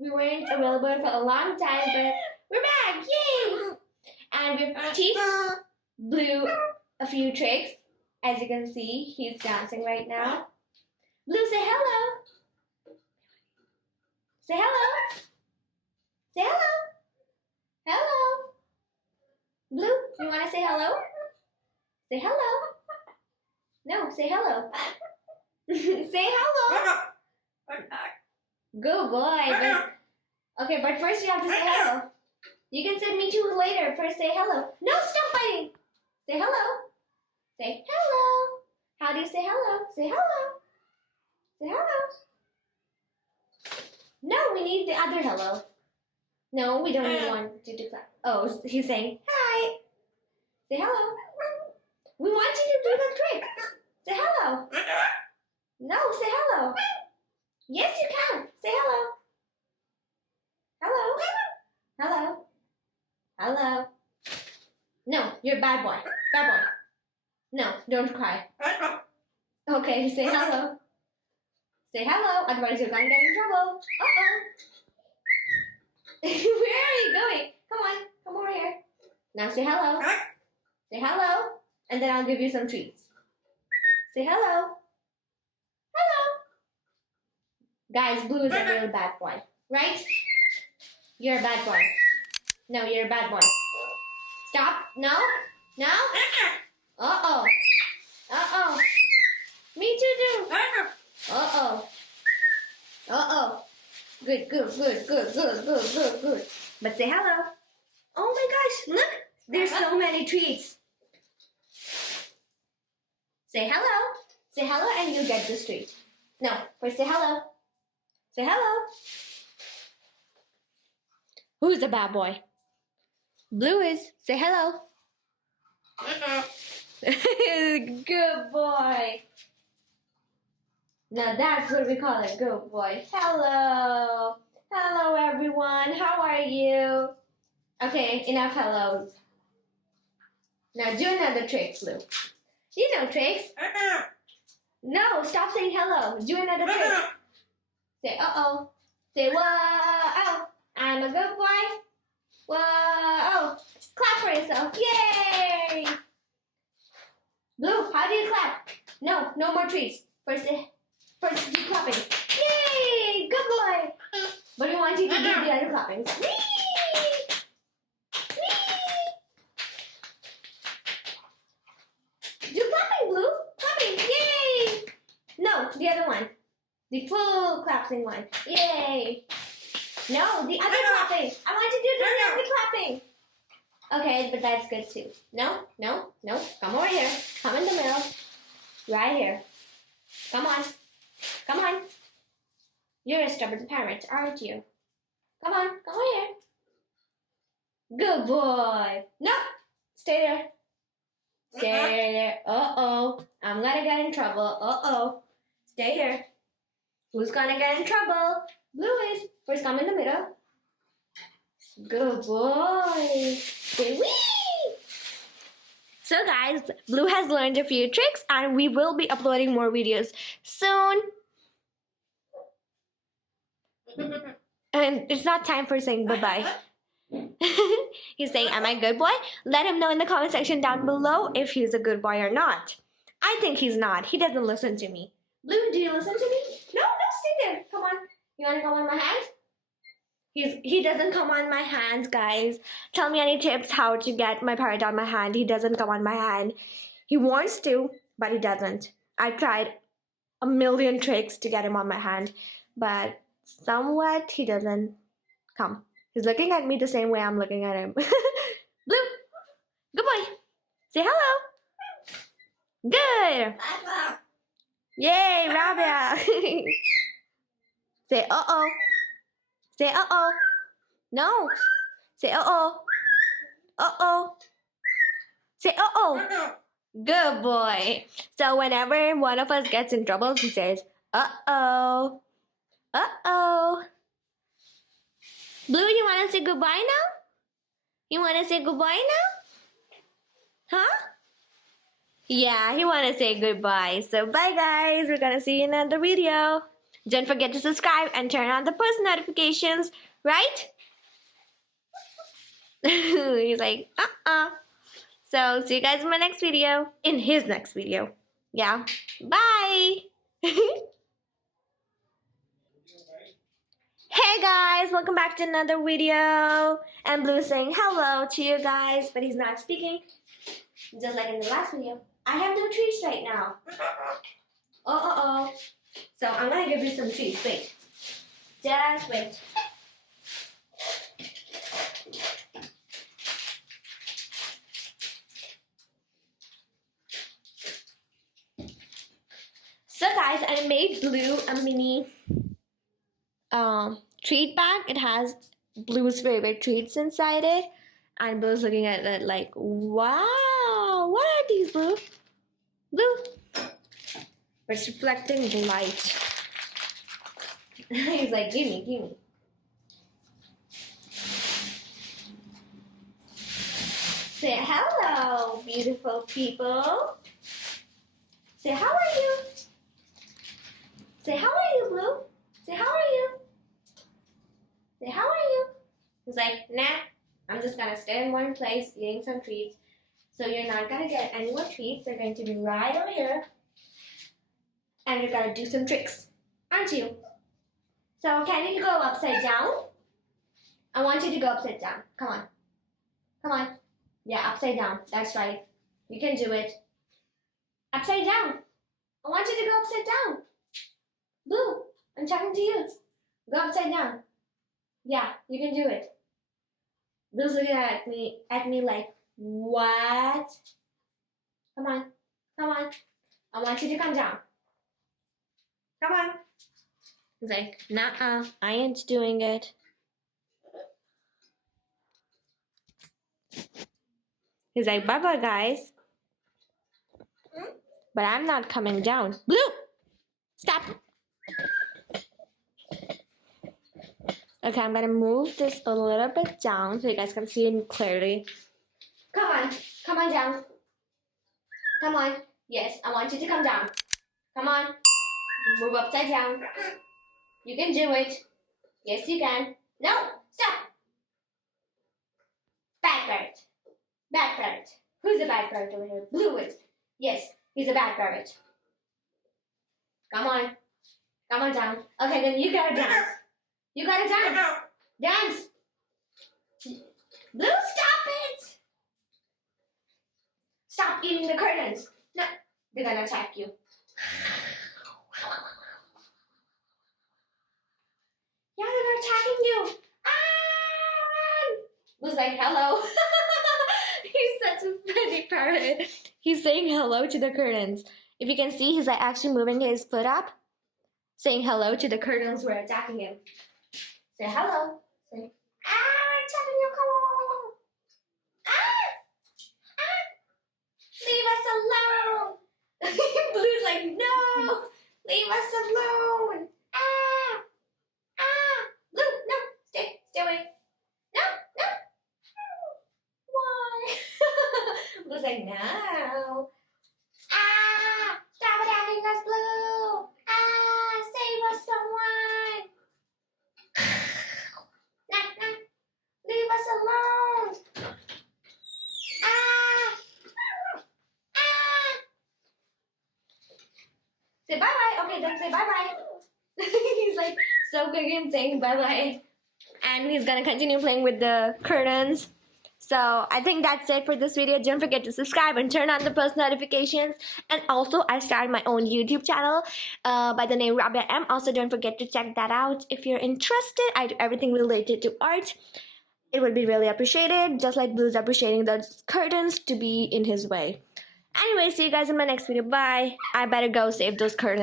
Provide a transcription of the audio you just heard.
We weren't available for a long time, but we're back! Yay! And we've teach Blue a few tricks. As you can see, he's dancing right now. Blue, say hello. Say hello. Say hello. Hello. Blue, you want to say hello? Say hello. No, say hello. Say hello. Good boy. But first you have to say hello. You can say me too later. First say hello. No, stop fighting. Say hello. Say hello. How do you say hello? Say hello. Say hello. No, we need the other hello. No, we don't want you to clap. Oh, he's saying hi. Say hello. We want you to do the trick. Say hello. No, say hello. Yes, you can. Say hello. Hello. Hello. Hello. No, you're a bad boy. Bad boy. No, don't cry. Okay, say hello. Say hello, otherwise you're gonna get in trouble. Uh-oh. Where are you going? Come on, come over here. Now say hello. Say hello, and then I'll give you some treats. Say hello. Hello. Guys, Blue is a real bad boy, right? You're a bad boy. No, you're a bad boy. Stop. No. No. Uh-oh. Uh-oh. Me too. Uh-oh. Uh-oh. Good. But say hello. Oh my gosh, look. There's so many treats. Say hello. Say hello and you get this treat. No, first say hello. Say hello. Who's the bad boy? Blue is. Say hello. Good boy. Now that's what we call a good boy. Hello. Hello everyone. How are you? Okay, enough hellos. Now do another trick, Blue. You know tricks. No, stop saying hello. Do another trick. Say uh-oh. Say whoa. I'm a good boy. Whoa. Clap for yourself. Yay. Blue, how do you clap? No, no more treats. First do clapping. Yay! Good boy. But we want you to do the other clappings. Whee! Do clapping, Blue. Clapping. Yay! No, the other one. The full clapping one. Yay! No, the other clapping. I want to do the other clapping. Okay, but that's good too. No. Come over here. Come in the middle. Right here. Come on. Come on. You're a stubborn parrot, aren't you? Come on. Come over here. Good boy. No. Stay there. Stay there. Uh-oh. I'm gonna get in trouble. Uh-oh. Stay here. Who's gonna get in trouble? Blue is. First come in the middle. Good boy. Say wee. So guys, Blue has learned a few tricks and we will be uploading more videos soon. And it's not time for saying bye-bye. He's saying, am I a good boy? Let him know in the comment section down below if he's a good boy or not. I think he's not. He doesn't listen to me. Blue, do you listen to me? No, stay there. Come on. You want to come on my hand? He doesn't come on my hand, guys. Tell me any tips how to get my parrot on my hand. He doesn't come on my hand. He wants to, but he doesn't. I tried a million tricks to get him on my hand, but somewhat he doesn't come. He's looking at me the same way I'm looking at him. Blue, good boy. Say hello. Good. Yay, Rabia. Say uh-oh. Say uh-oh. No. Say uh-oh. Uh-oh. Say uh-oh. Good boy. So whenever one of us gets in trouble, he says, uh-oh. Uh-oh. Blue, you want to say goodbye now? You want to say goodbye now? Huh? Yeah, he want to say goodbye. So bye guys. We're going to see you in another video. Don't forget to subscribe and turn on the post notifications, right? He's like, So, see you guys in my next video. In his next video. Yeah. Bye. Hey guys, welcome back to another video. And Blue is saying hello to you guys, but he's not speaking. Just like in the last video. I have no treats right now. So I'm gonna give you some treats. Wait. Just wait. So guys, I made Blue a mini treat bag. It has Blue's favorite treats inside it. And Blue's looking at it like, wow, what are these, Blue? Blue. It's reflecting the light. He's like, give me. Say hello, beautiful people. Say, how are you? Say, how are you, Blue? Say, how are you? Say, how are you? He's like, nah, I'm just gonna stay in one place eating some treats. So you're not gonna get any more treats. They're going to be right over here. And you're gonna do some tricks, aren't you? So can you go upside down? I want you to go upside down. Come on. Come on. Yeah, upside down. That's right. You can do it. Upside down. I want you to go upside down. Blue, I'm talking to you. Go upside down. Yeah, you can do it. Blue's looking at me like, what? Come on. Come on. I want you to come down. Come on. He's like, nah, I ain't doing it. He's like, bye-bye, guys. But I'm not coming down. Blue! Stop! Okay, I'm gonna move this a little bit down so you guys can see it clearly. Come on. Come on down. Come on. Yes, I want you to come down. Come on. Move upside down. You can do it. Yes, you can. No, stop. Bad Parrot. Bad Parrot. Who's a bad parrot over here? Blue is. Yes, he's a bad parrot. Come on. Come on down. Okay, then you gotta dance. You gotta dance. Dance. Blue, stop it. Stop eating the curtains. No, they're gonna attack you. Yeah, they're attacking you. Blue's like, hello. He's such a funny parrot. He's saying hello to the curtains. If you can see, he's like actually moving his foot up, saying hello to the curtains who are attacking him. Say hello. Say, I'm attacking you. Come on. Leave us alone. Blue's like, no. Leave us alone. Blue, no. Stay away. No. Why? Blue's like, no. Stop attacking us, Blue. Save us, someone. Nah. Leave us alone. Say bye-bye. Okay, then say bye-bye. He's like so quick in saying bye-bye. And he's gonna continue playing with the curtains. So I think that's it for this video. Don't forget to subscribe and turn on the post notifications. And also, I started my own YouTube channel by the name Rabia M. Also, don't forget to check that out if you're interested. I do everything related to art. It would be really appreciated, just like Blue's appreciating those curtains to be in his way. Anyway, see you guys in my next video. Bye. I better go save those curtains.